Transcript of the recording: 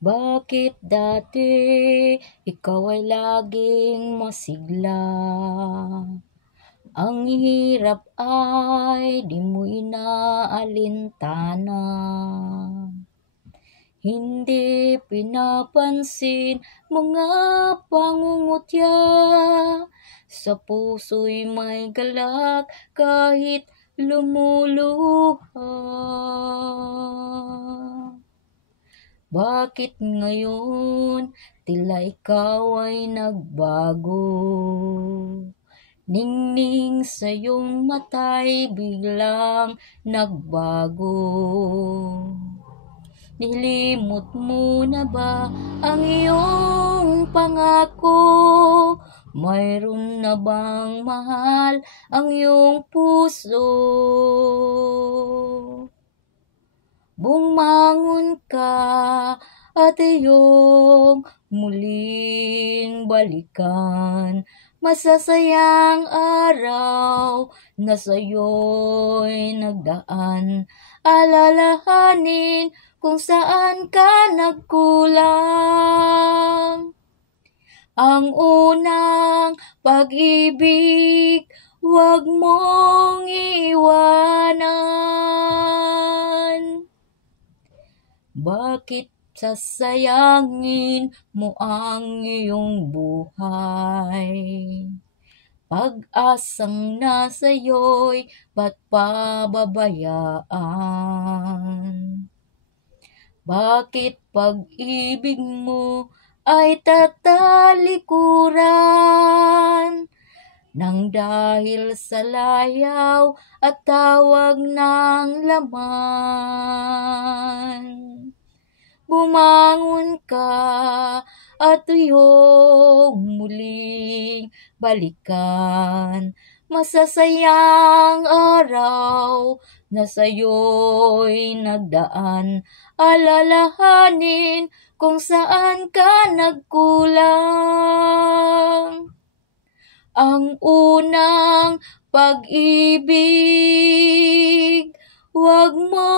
Bakit dati ikaw ay laging masigla? Ang hirap ay di mo inaalintana. Hindi pinapansin mga pangungutya. Sa puso'y may galak kahit lumuluha. Bakit ngayon tila ikaw ay nagbago? Ningning sa iyong mata'y biglang nagbago. Nilimot mo na ba ang iyong pangako? Mayroon na bang mahal ang iyong puso? Bumangon ka at iyong muling balikan. Masasayang araw na sa'yo'y nagdaan. Alalahanin kung saan ka nagkulang. Ang unang pag-ibig, huwag mong iwanan. Bakit sasayangin mo ang iyong buhay? Pag-asang nasa iyo'y ba't pababayaan? Bakit pag-ibig mo ay tatalikuran? Nang dahil sa layaw at tawag ng laman. Bumangon ka at iyong muling balikan. Masasayang araw na sa'yo'y nagdaan. Alalahanin kung saan ka nagkulang. Ang unang pag-ibig, huwag mo